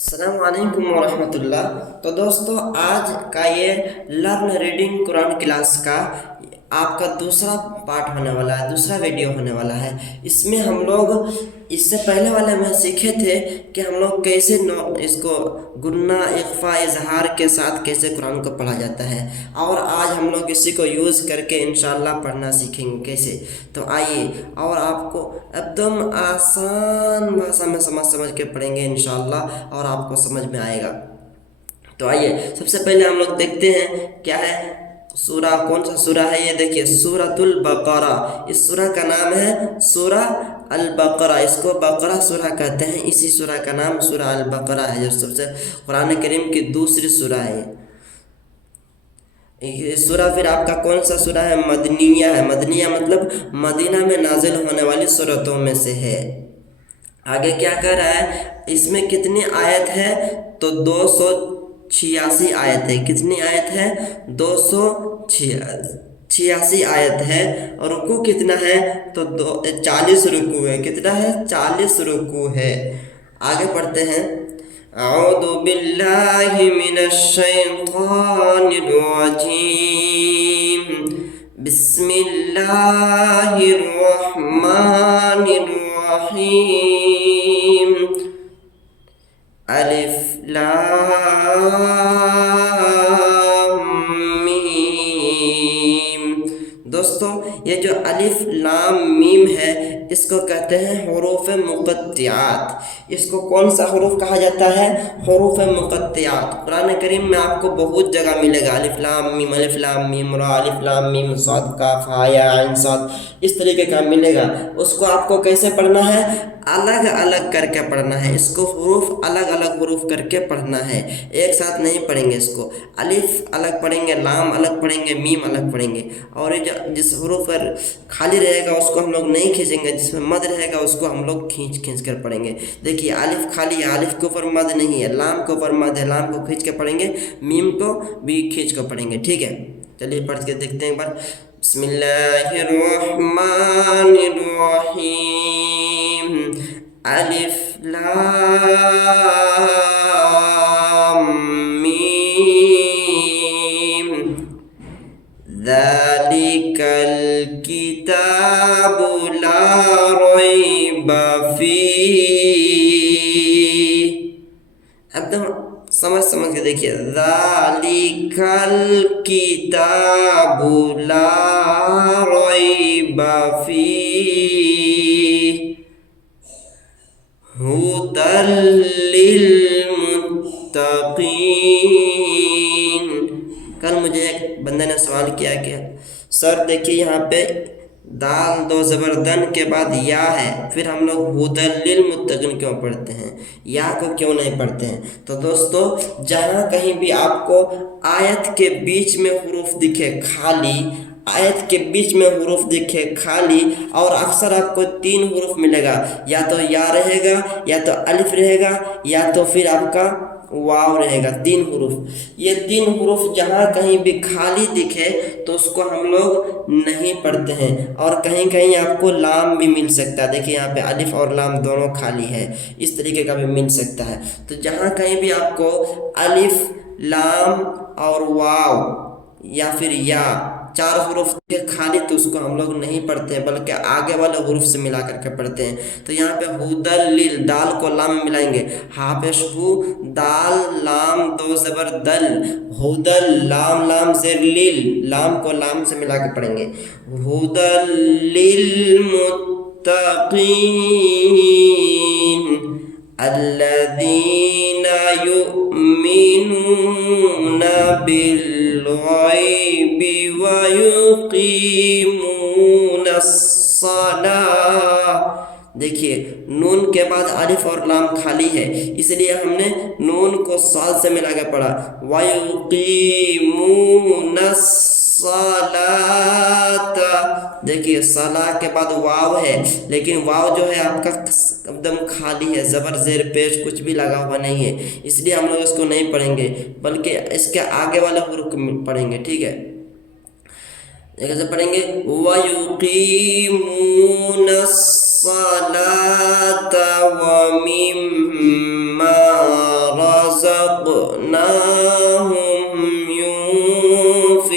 السلام علیکم ورحمۃ اللہ۔ تو دوستو، آج کا یہ لرن ریڈنگ قرآن کلاس کا آپ کا دوسرا پارٹ ہونے والا ہے، دوسرا ویڈیو ہونے والا ہے۔ اس میں ہم لوگ اس سے پہلے والے میں سیکھے تھے کہ ہم لوگ کیسے اس کو گننا اخفا اظہار کے ساتھ کیسے قرآن کو پڑھا جاتا ہے، اور آج ہم لوگ اسی کو یوز کر کے انشاءاللہ پڑھنا سیکھیں گے کیسے۔ تو آئیے، اور آپ کو ایک دم آسان بھاشا میں سمجھ کے پڑھیں گے انشاءاللہ، اور آپ کو سمجھ میں آئے گا۔ تو آئیے، سب سے پہلے ہم لوگ دیکھتے ہیں کیا ہے سورہ، کون سا سورہ ہے۔ یہ دیکھیے، سورۃ البقرہ، اس سورہ کا نام ہے سورہ البقرہ۔ اس کو بقرہ سورہ کہتے ہیں، اسی سورہ کا نام سورہ البقرہ ہے، جو سب سے قرآن کریم کی دوسری سورہ ہے۔ یہ سورہ پھر آپ کا کون سا سورہ ہے؟ مدنیہ ہے۔ مدنیہ مطلب مدینہ میں نازل ہونے والی سورتوں میں سے ہے۔ آگے کیا کہہ رہا ہے؟ اس میں کتنی آیت ہے؟ تو 286 آیت ہے۔ کتنی آیت ہے؟ 286 آیت ہے۔ اور رکوع کتنا ہے؟ تو 40 رکوع ہے۔ کتنا ہے؟ 40 رکوع ہے۔ آگے پڑھتے ہیں۔ اعوذ باللہ من الشیطان الرجیم، بسم اللہ الرحمن الرحیم، الف لام میم۔ دوستو، یہ جو الف لام میم ہے، اس کو کہتے ہیں حروف مقطعات۔ اس کو کون سا حروف کہا جاتا ہے؟ حروف مقطعات۔ قرآن کریم میں آپ کو بہت جگہ ملے گا، الف لام میم، الف لام میم را، الف لام میم صاد کاف ہا یا عین صاد، اس طریقے کا ملے گا۔ اس کو آپ کو کیسے پڑھنا ہے؟ الگ الگ کر کے پڑھنا ہے۔ اس کو حروف الگ الگ حروف کر کے پڑھنا ہے، ایک ساتھ نہیں پڑھیں گے۔ اس کو الف الگ پڑھیں گے، لام الگ پڑھیں گے، میم الگ پڑھیں گے۔ اور جس حروف پر خالی رہے گا اس کو ہم لوگ نہیں کھینچیں گے، جس میں مد رہے گا اس کو ہم لوگ کھینچ کر پڑھیں گے۔ دیکھیے، الف خالی ہے، الف کے اوپر مد نہیں ہے، لام کے اوپر مد ہے، لام کو کھینچ کے پڑھیں گے، میم کو بھی کھینچ کر پڑھیں گے۔ ٹھیک ہے، چلیے پڑھ کے دیکھتے ہیں ایک بار۔ بسم اللہ الرحمن الرحیم، الف لام میم، ذالک الکتاب لا ریب فیہ۔ ایک دم سمجھ کے دیکھیے، ذالک الکتاب لا ریب فیہ، ھدی للمتقین۔ کل مجھے ایک بندے نے سوال کیا کہ سر دیکھیے، یہاں پہ دال دو زبر دن کے بعد یا ہے، پھر ہم لوگ ھدی للمتقین کیوں پڑھتے ہیں؟ یا کو کیوں نہیں پڑھتے ہیں؟ تو دوستو، جہاں کہیں بھی آپ کو آیت کے بیچ میں حروف دکھے خالی، آیت کے بیچ میں حروف دکھے خالی، اور اکثر آپ کو 3 حروف ملے گا، یا تو یا رہے گا، یا تو الف رہے گا، یا تو پھر آپ کا واو رہے گا۔ 3 حروف، یہ 3 حروف جہاں کہیں بھی خالی دکھے تو اس کو ہم لوگ نہیں پڑھتے ہیں۔ اور کہیں کہیں آپ کو لام بھی مل سکتا ہے، دیکھیے یہاں پہ الف اور لام دونوں خالی ہے، اس طریقے کا بھی مل سکتا ہے۔ تو جہاں کہیں بھی آپ کو الف، لام اور واو یا پھر یا 4 حروف خالی، تو اس کو ہم لوگ نہیں پڑھتے ہیں، بلکہ آگے والے حروف سے ملا کر کے پڑھتے ہیں۔ تو یہاں پہ ھدی لل، دال کو لام میں ملائیں گے، ہا پیش ہو، دال لام دو زبر دل، ھدی لام لام زیر لیل، لام کو لام سے ملا کے پڑھیں گے، ھدی للمتقین الذین یؤمنون بالغیب ویقیمون الصلاۃ۔ دیکھیے، نون کے بعد الف اور لام خالی ہے، اس لیے ہم نے نون کو صاد سے ملا کے پڑھا، وَيُقِيمُونَ الصَّلَاةَ۔ دیکھیے، صلاح کے بعد واو ہے، لیکن واو جو ہے آپ کا ایک دم خالی ہے، زبر زیر پیش کچھ بھی لگا ہوا نہیں ہے، اس لیے ہم لوگ اس کو نہیں پڑھیں گے، بلکہ اس کے آگے والے حروف پڑھیں گے۔ ٹھیک ہے، کیسے پڑھیں گے؟ وَيُقِيمُونَ الصَّلَاةَ وَمِمَّا رزقناهم ينفقون.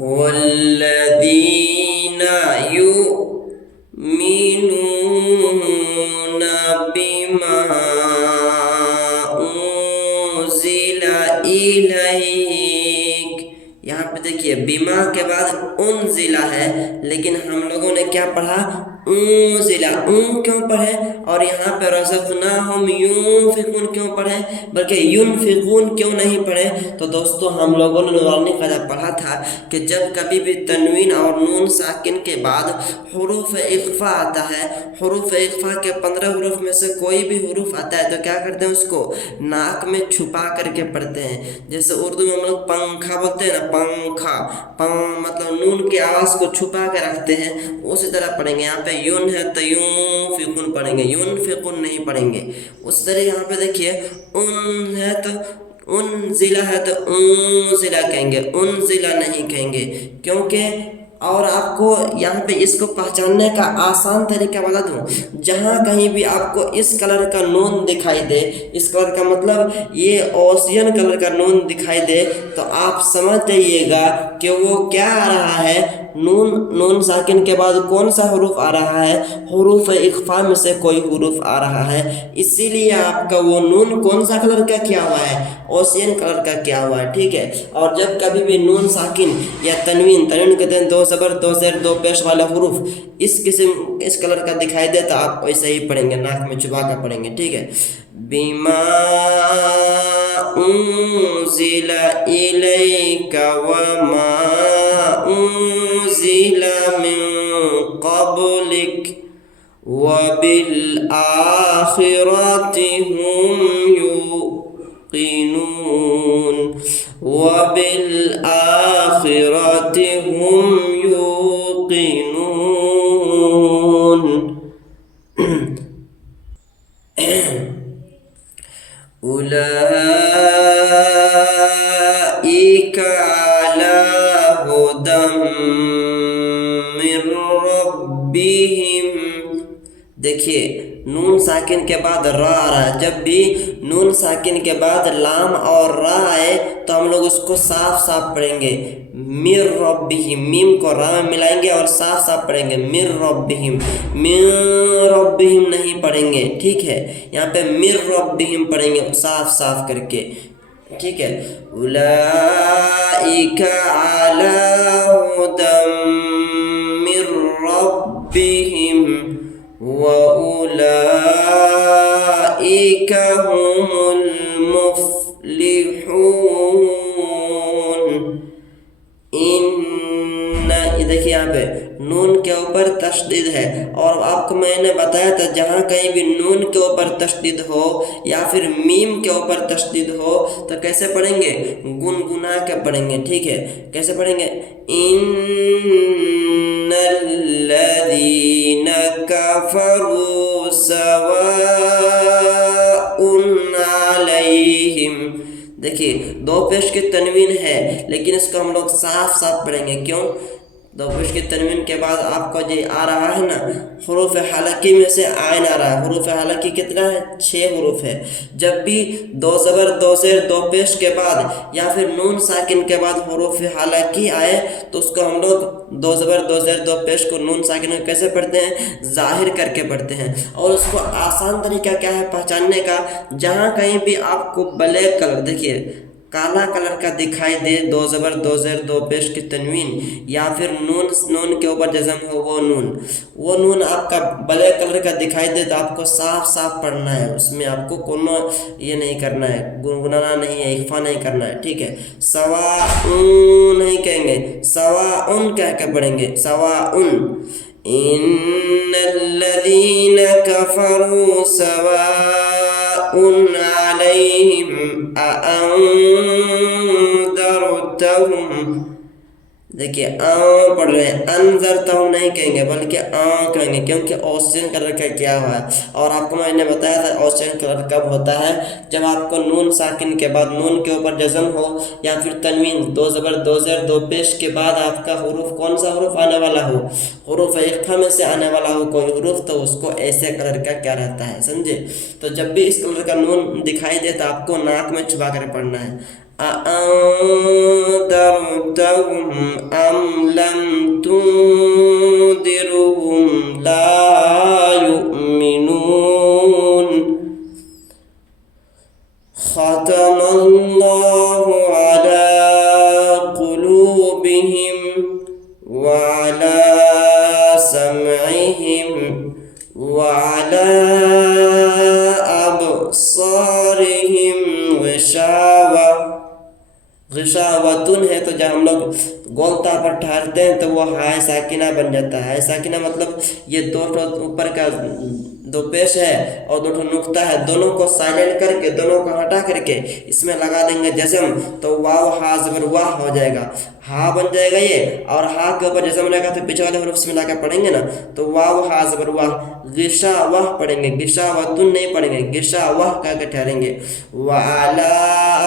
والذين يؤمنون بما أنزل إليك. यहाँ पे देखिए बीमा के बाद उनजिला है, लेकिन हम लोगों ने क्या पढ़ा, उनजिला, क्यों पढ़े, और यहाँ पे रज़क़नाहुम युनफ़िक़ून क्यों पढ़े, बल्कि युनफ़िक़ून क्यों नहीं पढ़े. तो दोस्तों हम लोगों ने नूरानी क़ायदा पढ़ा था कि जब कभी भी तनवीन और नून साकिन के बाद हुरूफ इख्फ़ा आता है, हुरूफ इख्फ़ा के 15 हुरूफ में से कोई भी हुरूफ आता है तो क्या करते हैं, उसको नाक में छुपा करके पढ़ते हैं. जैसे उर्दू में हम लोग पंखा बोलते हैं ना, पंखा, मतलब नून की आवाज़ को छुपा के रखते हैं, उसी तरह पढ़ेंगे. यहाँ पे यून है तो यूनफ़िक़ून पढ़ेंगे, यूनफ़िक़ून नहीं पढ़ेंगे. उस तरह यहाँ पे देखिए उन है तो उनज़िला है तो उनज़िला कहेंगे, उनज़िला नहीं कहेंगे, क्योंकि और आपको यहाँ पे इसको पहचानने का आसान तरीका बता दूँ. जहाँ कहीं भी आपको इस कलर का नून दिखाई दे, इस कलर का मतलब ये ओशियन कलर का नून दिखाई दे, तो आप समझ जाइएगा कि वो क्या आ रहा है, नून साकिन के बाद कौन सा हुरूफ आ रहा है, हुरूफ इख्फा में से कोई हुरूफ आ रहा है. इसीलिए आपका वो नून कौन सा कलर का किया हुआ है, ओशियन कलर का किया हुआ है. ठीक है. और जब कभी भी नून साकिन या तनवीन कहते हैं दो ज़बर दो ज़ेर दो पेश वाला हुरूफ इस कलर का दिखाई दे तो आप वैसे ही पढ़ेंगे, नाक में छुपा कर पढ़ेंगे. ठीक है. बिमा उनज़िला इलैका वमा उनज़िला मिन क़ब्लिक वबिल आखिरति हुम युक़िनून, वबिल आखिरति हुम युक़िनून. उलाइका अला हुदम मिर रब्बिहिम. देखिए नून साकिन के बाद रा आ रहा है. जब भी नून साकिन के बाद लाम और रा आए तो हम लोग उसको साफ साफ पढ़ेंगे. मिर रब्बिहिम, मीम को रा में मिलाएंगे और साफ साफ पढ़ेंगे. मिर रब्बिहिम, मिर रब्बिहिम नहीं पढ़ेंगे. ठीक है. यहाँ पे मिर रब्बिहिम पढ़ेंगे साफ साफ करके. ठीक है. उलाइका अला हुदम मिर रब्बिहिम वउलाइका हुमुल मुफ्लिहून. देखिए यहाँ पे नून के ऊपर तशदीद है, और आपको मैंने बताया था जहाँ कहीं भी नून के ऊपर तशदीद हो या फिर मीम के ऊपर तशदीद हो तो कैसे पढ़ेंगे, गुनगुना के पढ़ेंगे. ठीक है. कैसे पढ़ेंगे, इन्नल्लज़ीना कफ़रू सवाउन अलैहिम. देखिए दो पेश की तनवीन है, लेकिन इसको हम लोग साफ साफ पढ़ेंगे. क्यों, दो पेश की तनवीन के बाद आपको जो आ रहा है ना, हुरूफ हलकी में से आइन आ रहा है. हुरूफ हलकी कितना है, 6 हुरूफ है. जब भी दो ज़बर दो ज़ेर दो पेश के बाद या फिर नून साकिन के बाद हुरूफ हलकी आए तो उसको हम लोग दो ज़बर दो ज़ेर दो पेश को नून साकिन में कैसे पढ़ते हैं, ज़ाहिर करके पढ़ते हैं. और उसको आसान तरीका क्या है पहचानने का, जहाँ कहीं भी आपको ब्लैक कलर, देखिए काला कलर का दिखाई दे, दो ज़बर दो ज़ेर दो पेश की तनवीन या फिर नून के ऊपर जज़म हो, वो नून आपका ब्लैक कलर का दिखाई दे तो आपको साफ साफ पढ़ना है. उसमें आपको कोनो ये नहीं करना है, गुनगुनाना नहीं है, इख्फा नहीं करना है. ठीक है. सवाउन नहीं कहेंगे, सवाउन कह के पढ़ेंगे, सवाउन. इन्नल्लज़ीना कफ़रू सवाउन अलैहिम अअन्ज़रतहुम देखिए पढ़ रहे हैं, अंजरतहुम नहीं कहेंगे बल्कि कहेंगे, क्योंकि ऑस्ट्रियन कलर का क्या हुआ है। और आपको मैंने बताया था ऑस्ट्रियन कलर कब होता है, जब आपको नून साकिन के बाद नून के ऊपर जज़म हो, या फिर तनवीन दो ज़बर दो ज़ेर दो पेश के बाद आपका हुरूफ कौन सा हुरूफ आने वाला हो, हुरूफ इख्फा में से आने वाला हो कोई हुरूफ, तो उसको ऐसे कलर का क्या रहता है, समझे। तो जब भी इस कलर का नून दिखाई दे तो आपको नाक में छुपा कर पढ़ना है। أأنذرتهم أم لم تنذرهم لا يؤمنون ختم الله على قلوبهم وعلى سمعهم وعلى أبصارهم غشاوة। غشاوتن है तो जब हम लोग गोलता पर ठहरते हैं तो वो हाय साकिना बन जाता है। हाय साकिना मतलब ये दो ऊपर का दो पेश है और दो नुक्ता है, दोनों को साइलेंट करके, दोनों को हटा करके इसमें लगा देंगे जज़म, तो वाव हा ज़बर वाह हो जाएगा, हा बन जाएगा ये। और हा के ऊपर जज़म रहेगा तो पीछे वाले हरूफ से मिला के पढ़ेंगे ना, तो वाव हा ज़बर वाह, गिशा वाह पढ़ेंगे, गिशा वतुन नहीं पढ़ेंगे, गिशा वाह कह के ठहरेंगे। वअला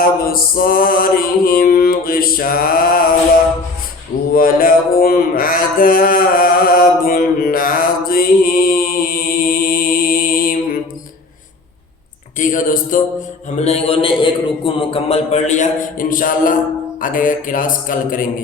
अबसारिहिम गिशावा वलहुम अज़ाबुन अज़ीम। ठीक है दोस्तों, हम लोगों ने एक रुकू मुकम्मल पढ़ लिया। इंशाअल्लाह आगे का क्लास कल करेंगे।